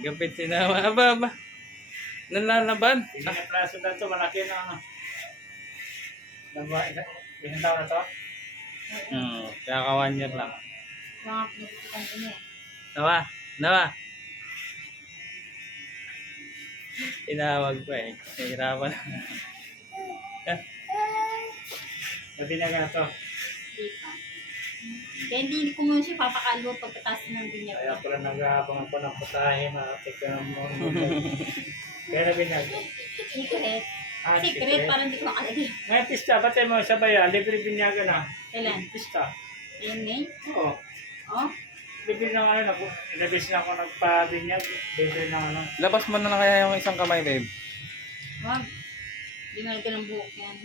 Gapit sinama. Aba. Nalalaban. Hindi na praso na ito, malaki na ano. Ilang taon na ito? Kaka 1 year lang. Mga pinagpitan ko niya. Nawa. Nawa. Tinawag ko eh. Nahirapan. Nabinaga na ito. Di pa. Kaya hindi ko muna siya papakalbo pagkatapos ng binyag. Kaya pala nag-aabang ako ng putahe, matik ko ng mga. Kaya nabinaga. Secret. Ah, Secret, parang hindi ko makalagay. May pista, batay mo sabay ah. Libre binyaga na. Kailan? Pista. Ayun May? Oo. Oh? Libre na ano, inabis na ako nagpa-binyag. Libre na ano. Labas mo na lang kaya yung isang kamay, babe. Wag. Hindi mo nagka ng buhok yan.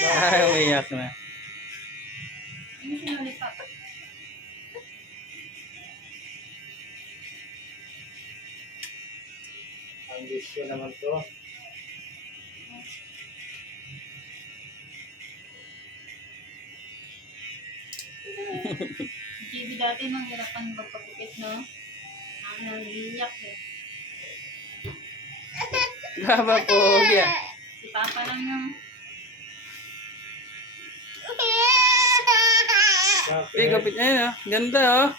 Ay, umiyak na. Hindi siya ulit pa. Ang gusto naman to. JB dati nang hirapan magpagupit, no? Ako nang-iiyak eh. Laba po, yeah. Si Papa lang yung... Uy, kapit niya yun ah. Ganda oh.